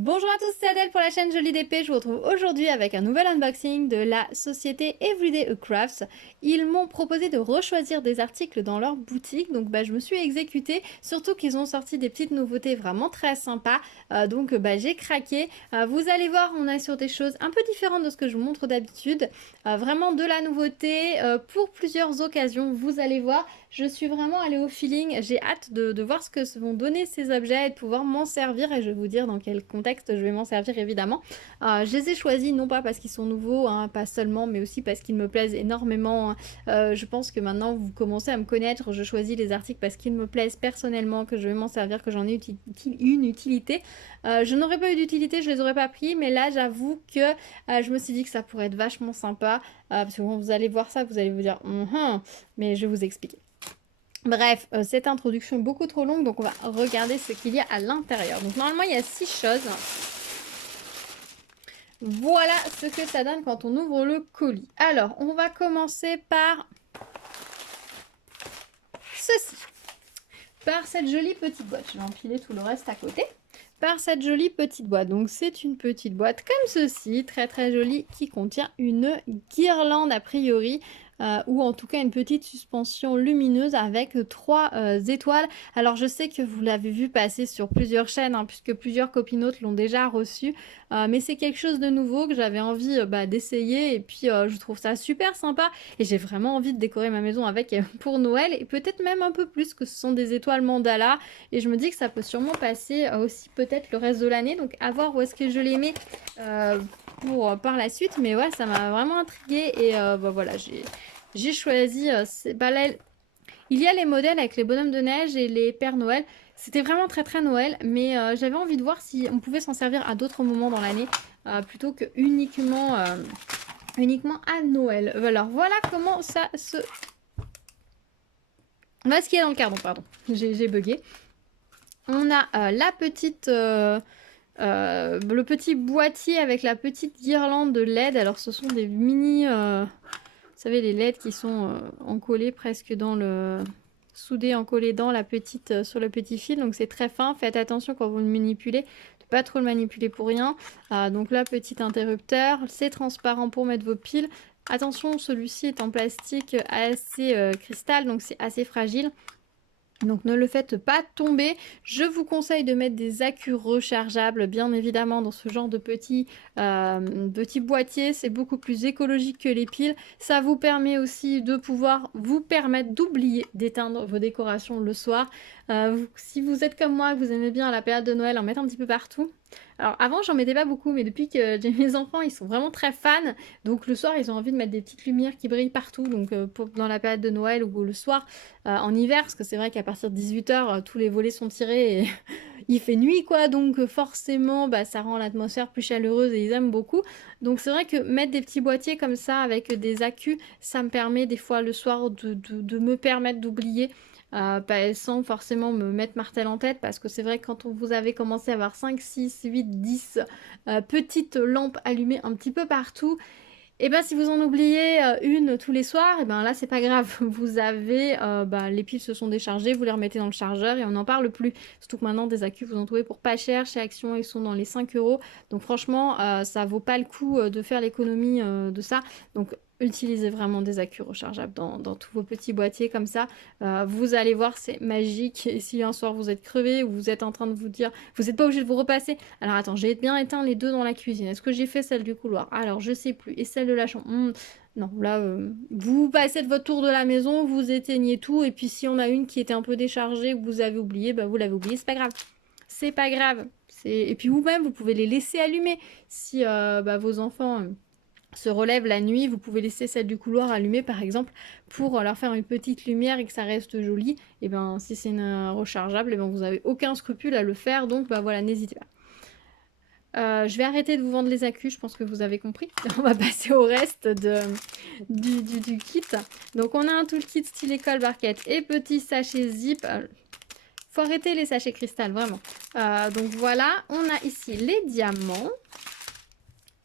Bonjour à tous, c'est Adèle pour la chaîne Jolie d'épée. Je vous retrouve aujourd'hui avec un nouvel unboxing de la société Everyday Crafts. Ils m'ont proposé de rechoisir des articles dans leur boutique, donc je me suis exécutée, surtout qu'ils ont sorti des petites nouveautés vraiment très sympas, donc j'ai craqué. Vous allez voir, on est sur des choses un peu différentes de ce que je vous montre d'habitude, vraiment de la nouveauté pour plusieurs occasions, vous allez voir. Je suis vraiment allée au feeling, j'ai hâte de voir ce que vont donner ces objets et de pouvoir m'en servir et je vais vous dire dans quel contexte je vais m'en servir évidemment. Je les ai choisis non pas parce qu'ils sont nouveaux, hein, pas seulement, mais aussi parce qu'ils me plaisent énormément. Je pense que maintenant vous commencez à me connaître, je choisis les articles parce qu'ils me plaisent personnellement, que je vais m'en servir, que j'en ai une utilité. Je n'aurais pas eu d'utilité, je les aurais pas pris, mais là j'avoue que je me suis dit que ça pourrait être vachement sympa, parce que quand vous allez voir ça, vous allez vous dire mais je vais vous expliquer. Bref, cette introduction est beaucoup trop longue, donc on va regarder ce qu'il y a à l'intérieur. Donc normalement, il y a 6 choses. Voilà ce que ça donne quand on ouvre le colis. Alors, on va commencer par ceci. Par cette jolie petite boîte. Je vais empiler tout le reste à côté. Par cette jolie petite boîte. Donc c'est une petite boîte comme ceci, très très jolie, qui contient une guirlande a priori. Ou en tout cas une petite suspension lumineuse avec 3 étoiles. Alors je sais que vous l'avez vu passer sur plusieurs chaînes, hein, puisque plusieurs copinotes l'ont déjà reçu, mais c'est quelque chose de nouveau que j'avais envie d'essayer, et puis je trouve ça super sympa, et j'ai vraiment envie de décorer ma maison avec pour Noël, et peut-être même un peu plus, que ce sont des étoiles mandala, et je me dis que ça peut sûrement passer aussi peut-être le reste de l'année, donc à voir où est-ce que je les mets pour par la suite, mais ouais, ça m'a vraiment intriguée, et voilà, j'ai choisi, il y a les modèles avec les bonhommes de neige et les Pères Noël. C'était vraiment très très Noël, mais j'avais envie de voir si on pouvait s'en servir à d'autres moments dans l'année, plutôt que uniquement à Noël. Alors voilà comment ça se... Voilà ce qu'il y a dans le carton, pardon, j'ai bugué. On a la petite... le petit boîtier avec la petite guirlande de LED. Alors ce sont des mini... vous savez, les LED qui sont encollés presque dans le... soudés, encollés dans la petite... sur le petit fil. Donc c'est très fin. Faites attention quand vous le manipulez, de pas trop le manipuler pour rien. Donc là, petit interrupteur. C'est transparent pour mettre vos piles. Attention, celui-ci est en plastique assez cristal, donc c'est assez fragile. Donc ne le faites pas tomber. Je vous conseille de mettre des accus rechargeables, bien évidemment, dans ce genre de petits boîtiers. C'est beaucoup plus écologique que les piles. Ça vous permet aussi de pouvoir vous permettre d'oublier d'éteindre vos décorations le soir. Si vous êtes comme moi, vous aimez bien la période de Noël, en mettre un petit peu partout. Alors avant, j'en mettais pas beaucoup, mais depuis que j'ai mes enfants, ils sont vraiment très fans. Donc le soir, ils ont envie de mettre des petites lumières qui brillent partout. Donc dans la période de Noël ou le soir, en hiver, parce que c'est vrai qu'à partir de 18 h, tous les volets sont tirés et il fait nuit, quoi. Donc forcément, ça rend l'atmosphère plus chaleureuse et ils aiment beaucoup. Donc c'est vrai que mettre des petits boîtiers comme ça avec des accus, ça me permet des fois le soir de me permettre d'oublier. Sans forcément me mettre martel en tête, parce que c'est vrai que quand vous avez commencé à avoir 5, 6, 8, 10 petites lampes allumées un petit peu partout, et ben si vous en oubliez une tous les soirs, et ben là c'est pas grave, vous avez les piles se sont déchargées, vous les remettez dans le chargeur et on n'en parle plus. Surtout que maintenant des accus vous en trouvez pour pas cher, chez Action ils sont dans les 5 euros, donc franchement ça vaut pas le coup de faire l'économie de ça. Donc utilisez vraiment des accus rechargeables dans tous vos petits boîtiers comme ça. Vous allez voir, c'est magique. Et si un soir vous êtes crevé ou vous êtes en train de vous dire, vous n'êtes pas obligé de vous repasser. Alors attends, j'ai bien éteint les deux dans la cuisine. Est-ce que j'ai fait celle du couloir? Alors je sais plus. Et celle de la chambre? Non, là, vous passez de votre tour de la maison, vous éteignez tout. Et puis si on a une qui était un peu déchargée ou que vous avez oublié, vous l'avez oublié, c'est pas grave. C'est pas grave. Et puis vous-même, vous pouvez les laisser allumer. Si vos enfants se relèvent la nuit, vous pouvez laisser celle du couloir allumée par exemple pour leur faire une petite lumière et que ça reste joli. Et ben si c'est une rechargeable, et ben vous avez aucun scrupule à le faire, donc voilà, n'hésitez pas. Je vais arrêter de vous vendre les accus, je pense que vous avez compris. On va passer au reste du kit. Donc on a un toolkit style école barquette et petit sachet zip. Faut arrêter les sachets cristal, vraiment. Donc voilà, on a ici les diamants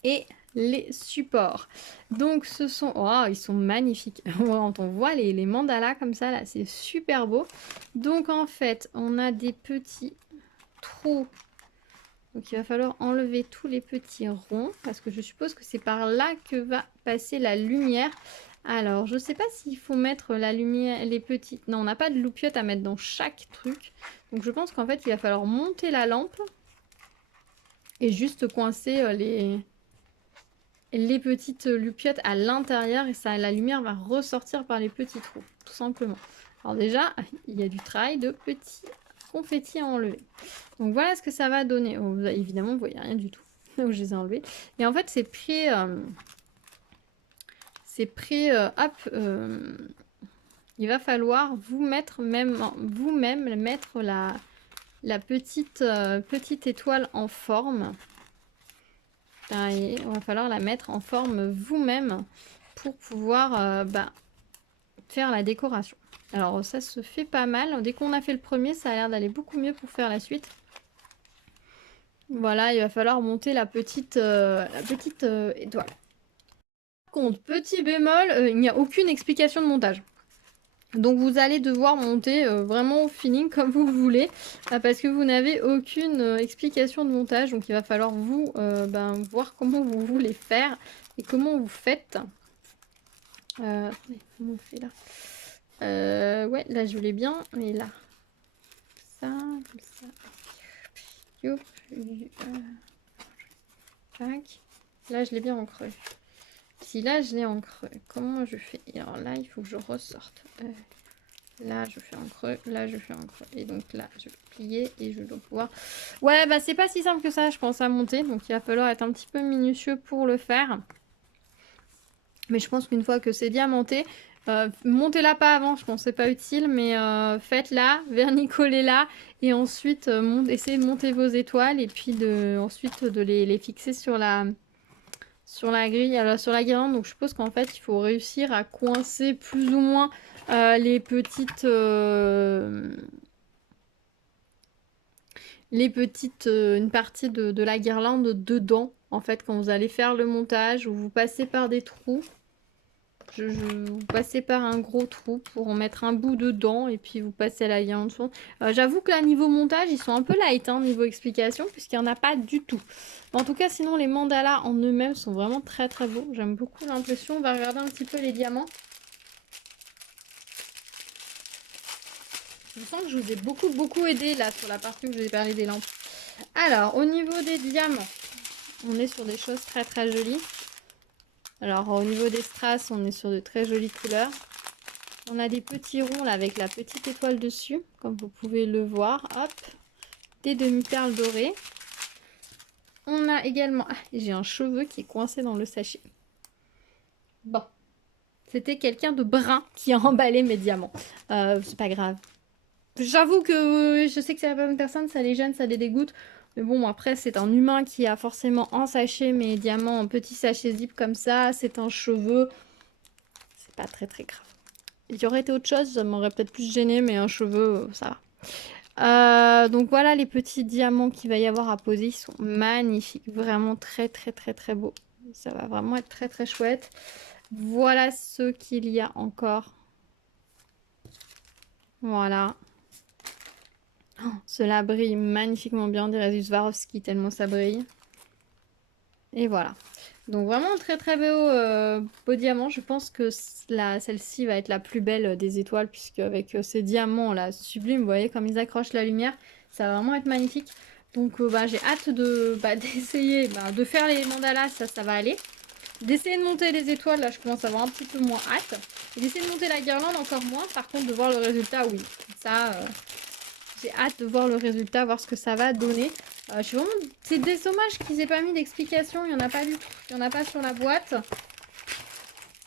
et les supports. Donc ce sont... Oh, ils sont magnifiques. Quand on voit les mandalas comme ça, là, c'est super beau. Donc en fait, on a des petits trous Donc il va falloir enlever tous les petits ronds parce que je suppose que c'est par là que va passer la lumière. Alors je sais pas s'il faut mettre la lumière, les petites... Non, on n'a pas de loupiote à mettre dans chaque truc. Donc je pense qu'en fait il va falloir monter la lampe et juste coincer les petites loupiotes à l'intérieur et ça, la lumière va ressortir par les petits trous, tout simplement. Alors déjà, il y a du travail de petits confettis à enlever. Donc voilà ce que ça va donner. Oh, évidemment, vous voyez rien du tout. Donc je les ai enlevés. Et en fait, c'est pris... hop, il va falloir vous-même mettre la petite étoile en forme. Il va falloir la mettre en forme vous-même pour pouvoir faire la décoration. Alors ça se fait pas mal. Dès qu'on a fait le premier, ça a l'air d'aller beaucoup mieux pour faire la suite. Voilà, il va falloir monter la petite étoile. Par contre, petit bémol, il n'y a aucune explication de montage. Donc vous allez devoir monter vraiment au feeling comme vous voulez parce que vous n'avez aucune explication de montage. Donc il va falloir vous voir comment vous voulez faire et comment vous faites. Comment on fait là? Ouais, là je l'ai bien, mais là. Comme ça. Youp, tac. Là je l'ai bien en creux. Si là je l'ai en creux, comment je fais? Alors là il faut que je ressorte. Là je fais en creux, là je fais en creux. Et donc là je vais plier et je dois pouvoir... Ouais bah c'est pas si simple que ça je pense à monter. Donc il va falloir être un petit peu minutieux pour le faire. Mais je pense qu'une fois que c'est diamanté, montez-la pas avant, je pense que c'est pas utile. Mais faites-la, vernicolez-la. Et ensuite essayez de monter vos étoiles. Et puis ensuite de les fixer sur la grille, alors sur la guirlande. Donc je suppose qu'en fait il faut réussir à coincer plus ou moins les petites une partie de la guirlande dedans en fait quand vous allez faire le montage, où vous passez par des trous. Vous passez par un gros trou pour en mettre un bout dedans et puis vous passez à la guirlande. J'avoue que là, niveau montage, ils sont un peu light, hein, niveau explication, puisqu'il n'y en a pas du tout. Mais en tout cas, sinon, les mandalas en eux-mêmes sont vraiment très très beaux. J'aime beaucoup l'impression. On va regarder un petit peu les diamants. Je sens que je vous ai beaucoup aidé là sur la partie où je vous ai parlé des lampes. Alors, au niveau des diamants, on est sur des choses très très jolies. Alors au niveau des strass, on est sur de très jolies couleurs. On a des petits ronds là avec la petite étoile dessus, comme vous pouvez le voir. Hop, des demi-perles dorées. On a également... Ah, j'ai un cheveu qui est coincé dans le sachet. Bon, c'était quelqu'un de brun qui a emballé mes diamants. C'est pas grave. J'avoue que je sais que certaines personnes, ça les gêne, ça les dégoûte. Mais bon, après, c'est un humain qui a forcément en sachet mes diamants en petit sachet zip comme ça. C'est un cheveu. C'est pas très très grave. Il y aurait été autre chose, ça m'aurait peut-être plus gêné, mais un cheveu, ça va. Donc voilà les petits diamants qu'il va y avoir à poser. Ils sont magnifiques. Vraiment très très très très beaux. Ça va vraiment être très très chouette. Voilà ce qu'il y a encore. Voilà. Oh, cela brille magnifiquement bien, dirait du Swarovski, tellement ça brille. Et voilà. Donc vraiment très très beau diamant. Je pense que celle-ci va être la plus belle des étoiles, puisque avec ces diamants là sublimes, vous voyez comme ils accrochent la lumière, ça va vraiment être magnifique. Donc j'ai hâte d'essayer de faire les mandalas, ça va aller. D'essayer de monter les étoiles, là je commence à avoir un petit peu moins hâte. Et d'essayer de monter la guirlande encore moins, par contre de voir le résultat, oui. Ça, j'ai hâte de voir le résultat, voir ce que ça va donner. C'est dommage qu'ils aient pas mis d'explication, il n'y en a pas du tout. Il n'y en a pas sur la boîte.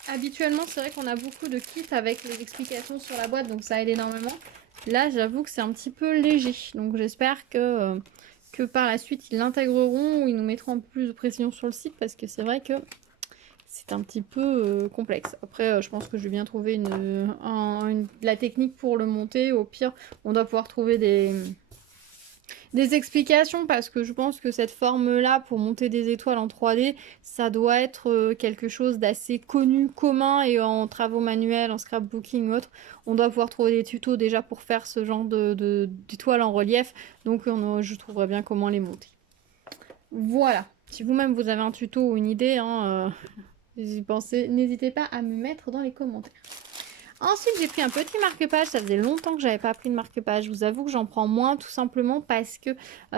Habituellement, c'est vrai qu'on a beaucoup de kits avec les explications sur la boîte, donc ça aide énormément. Là, j'avoue que c'est un petit peu léger. Donc j'espère que par la suite, ils l'intégreront ou ils nous mettront un peu plus de précision sur le site, parce que c'est vrai que c'est un petit peu complexe. Après, je pense que je vais bien trouver la technique pour le monter. Au pire, on doit pouvoir trouver des explications, parce que je pense que cette forme-là, pour monter des étoiles en 3D, ça doit être quelque chose d'assez connu, commun, et en travaux manuels, en scrapbooking ou autre, on doit pouvoir trouver des tutos déjà pour faire ce genre d'étoiles en relief. Donc je trouverai bien comment les monter. Voilà. Si vous-même vous avez un tuto ou une idée, hein, vous y pensez, n'hésitez pas à me mettre dans les commentaires. Ensuite, j'ai pris un petit marque-page. Ça faisait longtemps que j'avais pas pris de marque-page. Je vous avoue que j'en prends moins tout simplement parce que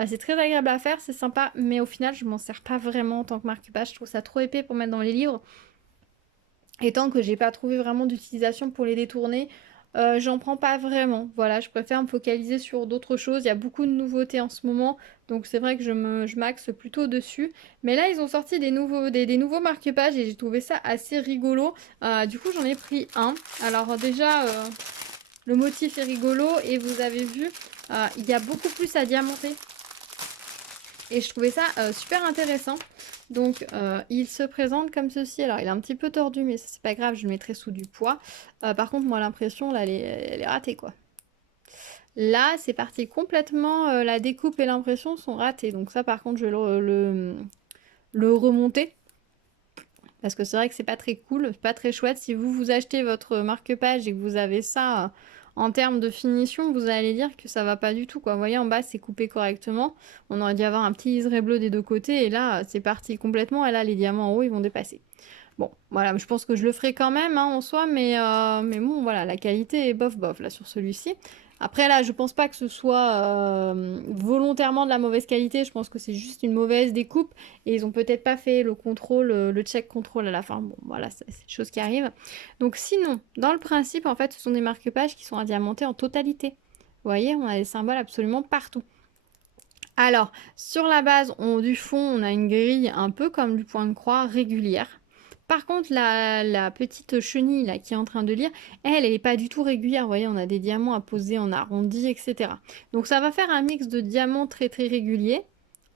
c'est très agréable à faire, c'est sympa, mais au final, je m'en sers pas vraiment en tant que marque-page. Je trouve ça trop épais pour mettre dans les livres. Et tant que j'ai pas trouvé vraiment d'utilisation pour les détourner, j'en prends pas vraiment. Voilà, je préfère me focaliser sur d'autres choses. Il y a beaucoup de nouveautés en ce moment, donc c'est vrai que je m'axe plutôt dessus. Mais là, ils ont sorti des nouveaux marque-pages et j'ai trouvé ça assez rigolo. Du coup, j'en ai pris un. Alors déjà, le motif est rigolo et vous avez vu, il y a beaucoup plus à diamanter. Et je trouvais ça super intéressant. Donc il se présente comme ceci. Alors il est un petit peu tordu, mais ça c'est pas grave, je le mettrai sous du poids. Par contre, moi l'impression là, elle est ratée quoi. Là, c'est parti complètement, la découpe et l'impression sont ratées. Donc ça par contre, je vais le remonter. Parce que c'est vrai que c'est pas très cool, pas très chouette. Si vous achetez votre marque-page et que vous avez ça en termes de finition, vous allez dire que ça va pas du tout, quoi. Vous voyez, en bas, c'est coupé correctement. On aurait dû avoir un petit liseré bleu des deux côtés. Et là, c'est parti complètement. Et là, les diamants en haut, ils vont dépasser. Bon, voilà, je pense que je le ferai quand même hein, en soi, mais bon, voilà, la qualité est bof bof là sur celui-ci. Après là, je pense pas que ce soit volontairement de la mauvaise qualité, je pense que c'est juste une mauvaise découpe et ils ont peut-être pas fait le contrôle, le check contrôle à la fin. Bon, voilà, c'est des choses qui arrivent. Donc sinon, dans le principe, en fait, ce sont des marque-pages qui sont à diamanter en totalité. Vous voyez, on a des symboles absolument partout. Alors, sur la base du fond, on a une grille un peu comme du point de croix régulière. Par contre, la petite chenille là, qui est en train de lire, elle n'est pas du tout régulière. Vous voyez, on a des diamants à poser en arrondi, etc. Donc ça va faire un mix de diamants très très réguliers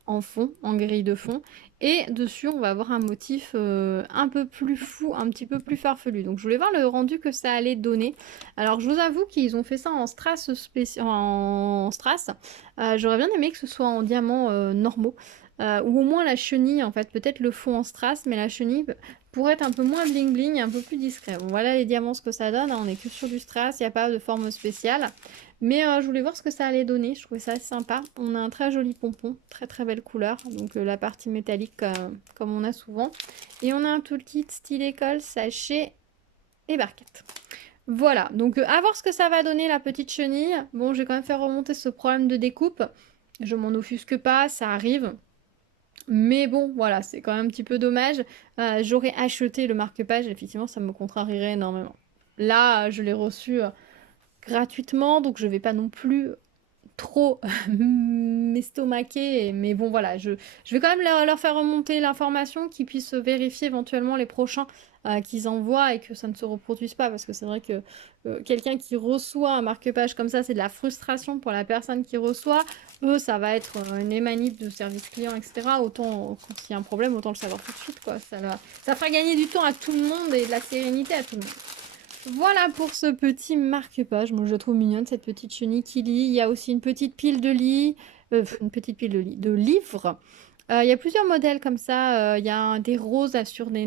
en fond, en grille de fond. Et dessus, on va avoir un motif un peu plus fou, un petit peu plus farfelu. Donc je voulais voir le rendu que ça allait donner. Alors je vous avoue qu'ils ont fait ça en strass spécial, en strass. J'aurais bien aimé que ce soit en diamants normaux. Ou au moins la chenille, en fait, peut-être le fond en strass, mais la chenille pourrait être un peu moins bling bling, un peu plus discret. Bon, voilà les diamants, ce que ça donne, hein. On est que sur du strass, il n'y a pas de forme spéciale. Mais je voulais voir ce que ça allait donner, je trouvais ça assez sympa. On a un très joli pompon, très très belle couleur, donc la partie métallique comme on a souvent. Et on a un toolkit style école, sachet et barquette. Voilà, donc à voir ce que ça va donner la petite chenille. Bon, je vais quand même faire remonter ce problème de découpe. Je m'en offusque pas, ça arrive. Mais bon, voilà, c'est quand même un petit peu dommage. J'aurais acheté le marque-page, effectivement, ça me contrarierait énormément. Là, je l'ai reçu gratuitement, donc je vais pas non plus trop m'estomaquer, mais bon voilà, je vais quand même leur faire remonter l'information, qu'ils puissent vérifier éventuellement les prochains qu'ils envoient et que ça ne se reproduise pas, parce que c'est vrai que quelqu'un qui reçoit un marque-page comme ça, c'est de la frustration pour la personne qui reçoit. Eux, ça va être une émanip de service client, etc. Autant, quand il y a un problème, autant le savoir tout de suite, quoi. Ça fera gagner du temps à tout le monde et de la sérénité à tout le monde. Voilà pour ce petit marque-page. Moi, je la trouve mignonne, cette petite chenille qui lit. Il y a aussi une petite pile de lit, une petite pile de livres. Il y a plusieurs modèles comme ça. Il y a des roses sur des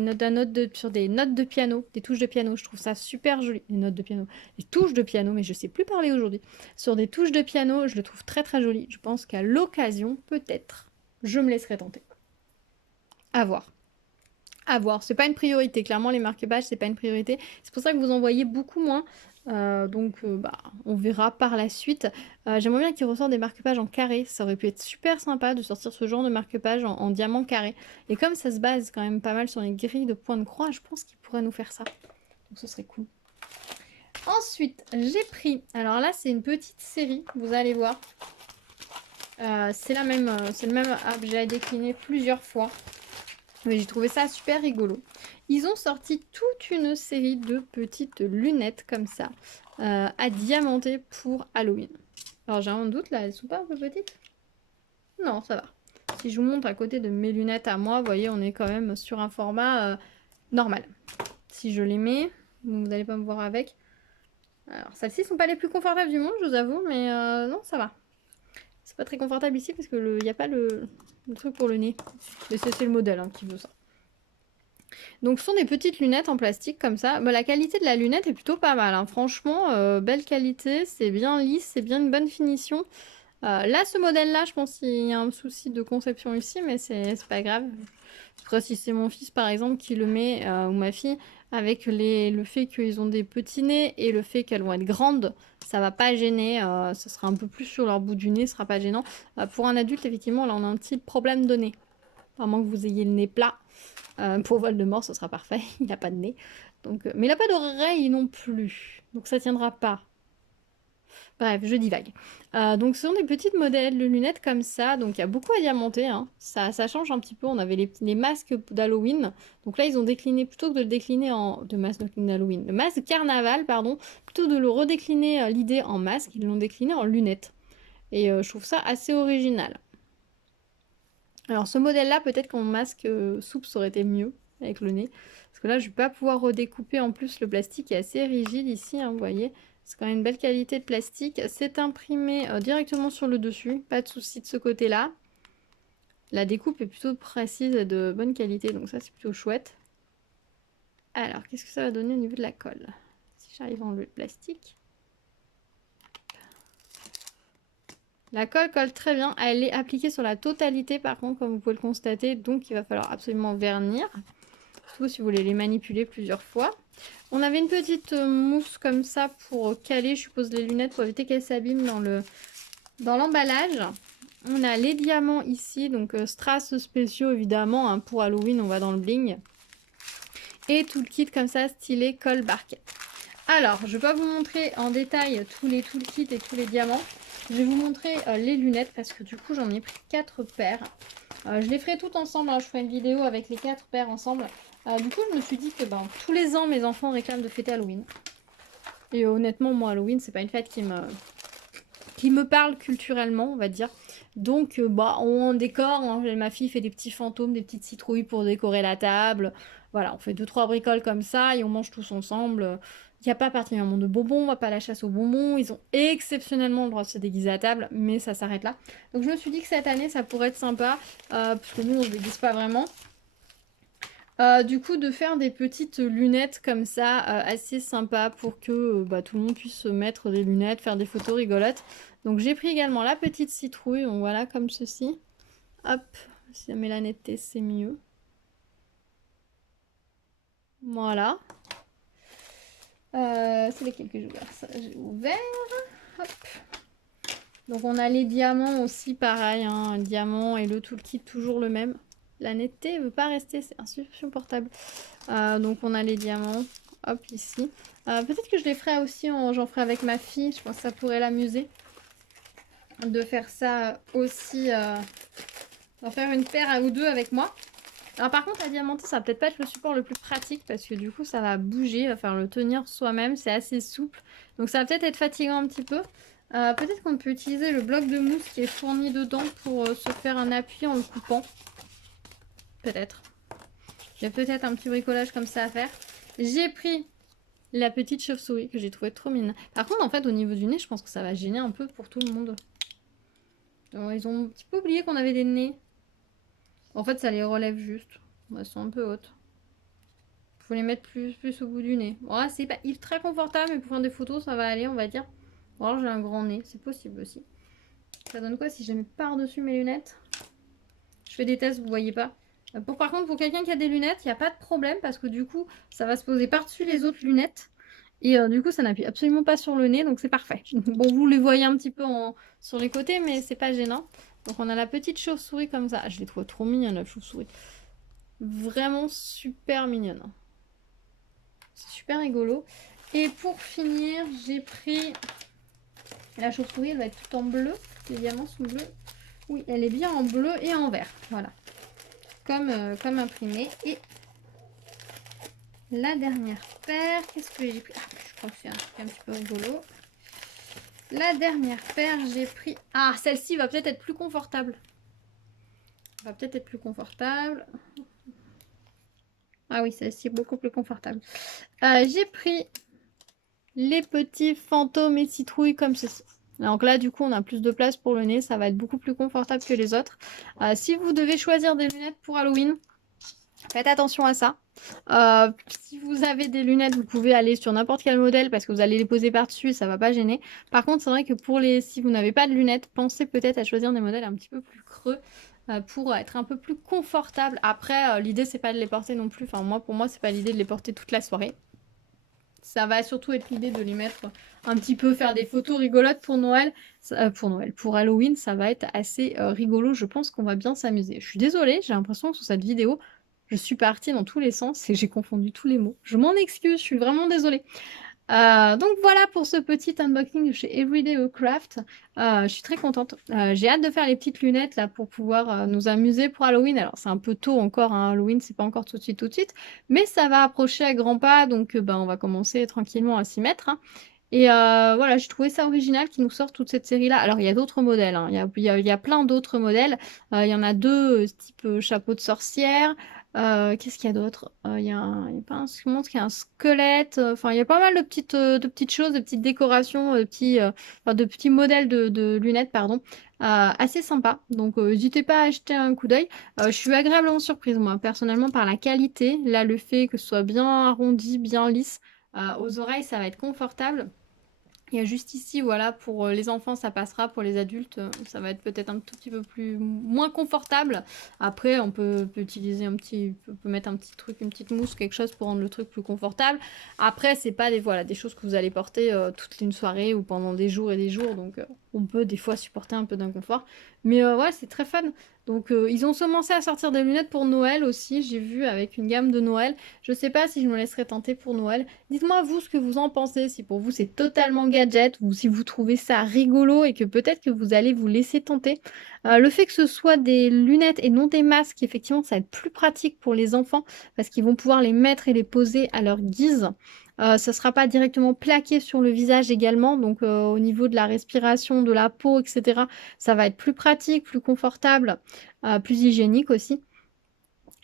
sur des notes de piano, des touches de piano. Je trouve ça super joli. Les notes de piano, les touches de piano, mais je sais plus parler aujourd'hui. Sur des touches de piano, je le trouve très très joli. Je pense qu'à l'occasion, peut-être, je me laisserai tenter. À voir. À voir, c'est pas une priorité. Clairement, les marque-pages, c'est pas une priorité. C'est pour ça que vous en voyez beaucoup moins. Bah, on verra par la suite. J'aimerais bien qu'ils ressortent des marque-pages en carré. Ça aurait pu être super sympa de sortir ce genre de marque-page en diamant carré. Et comme ça se base quand même pas mal sur les grilles de points de croix, je pense qu'ils pourraient nous faire ça. Donc ce serait cool. Ensuite, j'ai pris... Alors là, c'est une petite série, vous allez voir. C'est le même app, j'ai décliné plusieurs fois. Mais j'ai trouvé ça super rigolo. Ils ont sorti toute une série de petites lunettes comme ça, à diamanter pour Halloween. Alors j'ai un doute là, elles sont pas un peu petites? Non, ça va. Si je vous montre à côté de mes lunettes à moi, vous voyez, on est quand même sur un format normal. Si je les mets, vous n'allez pas me voir avec. Alors celles-ci sont pas les plus confortables du monde, je vous avoue, mais non, ça va. C'est pas très confortable ici parce que n'y a pas le truc pour le nez. Mais c'est le modèle qui veut ça. Donc ce sont des petites lunettes en plastique comme ça. Bah, la qualité de la lunette est plutôt pas mal. Hein. Franchement, belle qualité, c'est bien lisse, c'est bien une bonne finition. Là, ce modèle-là, je pense qu'il y a un souci de conception ici, mais c'est pas grave. Après, si c'est mon fils, par exemple, qui le met, ou ma fille, avec le fait qu'ils ont des petits nez et le fait qu'elles vont être grandes, ça va pas gêner. Ça sera un peu plus sur leur bout du nez, ce sera pas gênant. Pour un adulte, effectivement, là, on a un petit problème de nez. À moins que vous ayez le nez plat. Pour Voldemort, ce sera parfait. Il n'a pas de nez. Donc, mais il n'a pas d'oreille non plus. Donc ça tiendra pas. Bref, je divague. Donc ce sont des petites modèles de lunettes comme ça. Donc il y a beaucoup à diamanter, hein. Ça change un petit peu. On avait les masques d'Halloween. Donc là, ils ont décliné, plutôt que de le décliner en... De masque d'Halloween. Le masque de carnaval, pardon. Plutôt de le redécliner l'idée en masque, ils l'ont décliné en lunettes. Et je trouve ça assez original. Alors ce modèle-là, peut-être qu'en masque souple, ça aurait été mieux avec le nez. Parce que là, je ne vais pas pouvoir redécouper. En plus, le plastique est assez rigide ici, hein, vous voyez. C'est quand même une belle qualité de plastique. C'est imprimé directement sur le dessus. Pas de souci de ce côté-là. La découpe est plutôt précise et de bonne qualité. Donc ça, c'est plutôt chouette. Alors, qu'est-ce que ça va donner au niveau de la colle? Si j'arrive à enlever le plastique. La colle colle très bien. Elle est appliquée sur la totalité, par contre, comme vous pouvez le constater. Donc, il va falloir absolument vernir. Surtout si vous voulez les manipuler plusieurs fois. On avait une petite mousse comme ça pour caler, je suppose, les lunettes pour éviter qu'elles s'abîment dans l'emballage. On a les diamants ici, donc strass spéciaux évidemment, hein, pour Halloween, on va dans le bling. Et tout le kit comme ça, stylé colle barquette. Alors, je ne vais pas vous montrer en détail tout le kit et tous les diamants. Je vais vous montrer les lunettes parce que du coup, j'en ai pris 4 paires. Je les ferai toutes ensemble, hein, je ferai une vidéo avec les 4 paires ensemble. Du coup, je me suis dit que tous les ans, mes enfants réclament de fêter Halloween. Et honnêtement, moi, Halloween, c'est pas une fête qui me parle culturellement, on va dire. Donc, on décore. Hein, ma fille fait des petits fantômes, des petites citrouilles pour décorer la table. Voilà, on fait 2-3 bricoles comme ça et on mange tous ensemble. Il n'y a pas particulièrement de bonbons, on va pas à la chasse aux bonbons. Ils ont exceptionnellement le droit de se déguiser à table, mais ça s'arrête là. Donc je me suis dit que cette année, ça pourrait être sympa, parce que nous, on ne se déguise pas vraiment. Du coup, de faire des petites lunettes comme ça, assez sympa pour que tout le monde puisse se mettre des lunettes, faire des photos rigolotes. Donc j'ai pris également la petite citrouille, donc voilà, comme ceci. Hop, si ça met la netteté, c'est mieux. Voilà. C'est lesquels que j'ai ouvert? Ça, j'ai ouvert. Hop. Donc on a les diamants aussi, pareil, hein, diamant et le toolkit toujours le même. La netteté ne veut pas rester, c'est insupportable. Donc on a les diamants, hop, ici. Peut-être que je les ferai aussi, j'en ferai avec ma fille, je pense que ça pourrait l'amuser. De faire ça aussi, d'en faire une paire ou deux avec moi. Alors par contre, à diamanter, ça va peut-être pas être le support le plus pratique parce que du coup, ça va bouger, il va falloir le tenir soi-même, c'est assez souple. Donc ça va peut-être être fatigant un petit peu. Peut-être qu'on peut utiliser le bloc de mousse qui est fourni dedans pour se faire un appui en le coupant. Peut-être. J'ai peut-être un petit bricolage comme ça à faire. J'ai pris la petite chauve-souris que j'ai trouvé trop mignonne. Par contre, en fait, au niveau du nez, je pense que ça va gêner un peu pour tout le monde. Alors, ils ont un petit peu oublié qu'on avait des nez. En fait, ça les relève juste. Elles sont un peu hautes. Faut les mettre plus au bout du nez. Bon, c'est pas très confortable, mais pour faire des photos, ça va aller, on va dire. Bon, alors j'ai un grand nez, c'est possible aussi. Ça donne quoi si je les mets par-dessus mes lunettes? Je fais des tests, vous voyez pas. Par contre, pour quelqu'un qui a des lunettes, il n'y a pas de problème parce que du coup, ça va se poser par-dessus les autres lunettes. Et du coup, ça n'appuie absolument pas sur le nez, donc c'est parfait. Bon, vous les voyez un petit peu sur les côtés, mais c'est pas gênant. Donc on a la petite chauve-souris comme ça. Je les trouve trop mignonne, la chauve-souris. Vraiment super mignonne. C'est super rigolo. Et pour finir, j'ai pris la chauve-souris, elle va être toute en bleu. Les diamants sont bleus. Oui, elle est bien en bleu et en vert. Voilà. Comme imprimé. Et la dernière paire, qu'est-ce que j'ai pris? Ah, je crois que c'est un truc un petit peu rigolo. La dernière paire, j'ai pris... Ah, celle-ci va peut-être être plus confortable. Va peut-être être plus confortable. Ah oui, celle-ci est beaucoup plus confortable. J'ai pris les petits fantômes et citrouilles comme ceci. Donc là, du coup, on a plus de place pour le nez. Ça va être beaucoup plus confortable que les autres. Si vous devez choisir des lunettes pour Halloween, faites attention à ça. Si vous avez des lunettes, vous pouvez aller sur n'importe quel modèle parce que vous allez les poser par-dessus, ça va pas gêner. Par contre, c'est vrai que si vous n'avez pas de lunettes, pensez peut-être à choisir des modèles un petit peu plus creux pour être un peu plus confortable. Après, l'idée c'est pas de les porter non plus. Enfin, pour moi, c'est pas l'idée de les porter toute la soirée. Ça va surtout être l'idée de les mettre un petit peu, faire des photos rigolotes pour Noël. Pour Halloween, ça va être assez rigolo. Je pense qu'on va bien s'amuser. Je suis désolée, j'ai l'impression que sur cette vidéo, je suis partie dans tous les sens et j'ai confondu tous les mots. Je m'en excuse, je suis vraiment désolée. Donc voilà pour ce petit unboxing chez Everyday Craft. Je suis très contente. J'ai hâte de faire les petites lunettes là pour pouvoir nous amuser pour Halloween. Alors c'est un peu tôt encore, hein, Halloween, c'est pas encore tout de suite, mais ça va approcher à grands pas, donc on va commencer tranquillement à s'y mettre, hein. Et voilà, j'ai trouvé ça original qu'ils nous sortent toute cette série-là. Alors il y a d'autres modèles, hein. Il y a plein d'autres modèles. Il y en a deux type chapeau de sorcière. Qu'est-ce qu'il y a d'autre? Il y a pas un, je montre qu'il y a un squelette. Enfin, il y a pas mal de petites choses, de petites décorations, enfin, de petits modèles de lunettes, pardon. Assez sympa. Donc, n'hésitez pas à acheter un coup d'œil. Je suis agréablement surprise, moi, personnellement, par la qualité. Là, le fait que ce soit bien arrondi, bien lisse, aux oreilles, ça va être confortable. Il y a juste ici, voilà, pour les enfants, ça passera. Pour les adultes, ça va être peut-être un tout petit peu moins confortable. Après, peut utiliser peut mettre un petit truc, une petite mousse, quelque chose pour rendre le truc plus confortable. Après, c'est pas des choses que vous allez porter toute une soirée ou pendant des jours et des jours. Donc, on peut des fois supporter un peu d'inconfort. Mais ouais, c'est très fun. Donc, ils ont commencé à sortir des lunettes pour Noël aussi. J'ai vu avec une gamme de Noël. Je sais pas si je me laisserai tenter pour Noël. Dites-moi vous ce que vous en pensez, si pour vous c'est totalement gadget ou si vous trouvez ça rigolo et que peut-être que vous allez vous laisser tenter. Le fait que ce soit des lunettes et non des masques, effectivement, ça va être plus pratique pour les enfants parce qu'ils vont pouvoir les mettre et les poser à leur guise. Ça ne sera pas directement plaqué sur le visage également, donc au niveau de la respiration, de la peau, etc., ça va être plus pratique, plus confortable, plus hygiénique aussi.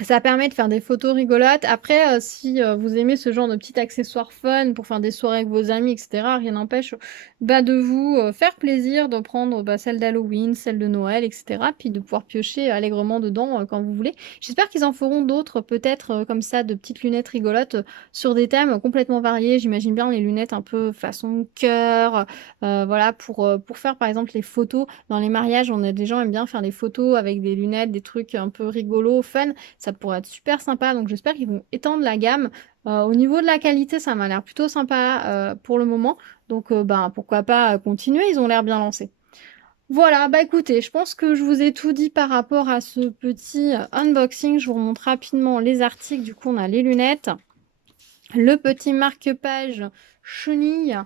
Ça permet de faire des photos rigolotes. Après, si vous aimez ce genre de petits accessoires fun pour faire des soirées avec vos amis, etc., rien n'empêche de vous faire plaisir, de prendre celle d'Halloween, celle de Noël, etc., puis de pouvoir piocher allègrement dedans quand vous voulez. J'espère qu'ils en feront d'autres, peut-être comme ça, de petites lunettes rigolotes sur des thèmes complètement variés. J'imagine bien les lunettes un peu façon cœur, voilà, pour faire par exemple les photos. Dans les mariages, des gens aiment bien faire des photos avec des lunettes, des trucs un peu rigolos, fun. Ça pourrait être super sympa, donc j'espère qu'ils vont étendre la gamme. Au niveau de la qualité, ça m'a l'air plutôt sympa pour le moment. Donc pourquoi pas continuer, ils ont l'air bien lancés. Voilà, bah écoutez, je pense que je vous ai tout dit par rapport à ce petit unboxing. Je vous remonte rapidement les articles. Du coup, on a les lunettes, le petit marque-page chenille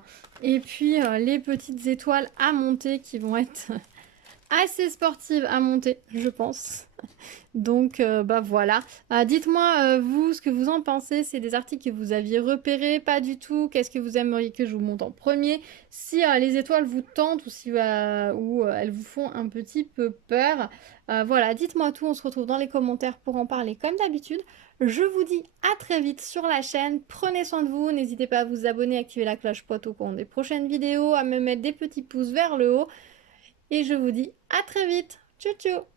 et puis les petites étoiles à monter qui vont être assez sportives à monter, je pense. Donc voilà. Dites-moi vous ce que vous en pensez. C'est des articles que vous aviez repérés, pas du tout. Qu'est-ce que vous aimeriez que je vous montre en premier? Si les étoiles vous tentent ou si elles vous font un petit peu peur. Voilà, dites-moi tout. On se retrouve dans les commentaires pour en parler comme d'habitude. Je vous dis à très vite sur la chaîne. Prenez soin de vous. N'hésitez pas à vous abonner, activer la cloche pour être au courant des prochaines vidéos, à me mettre des petits pouces vers le haut. Et je vous dis à très vite. Ciao ciao.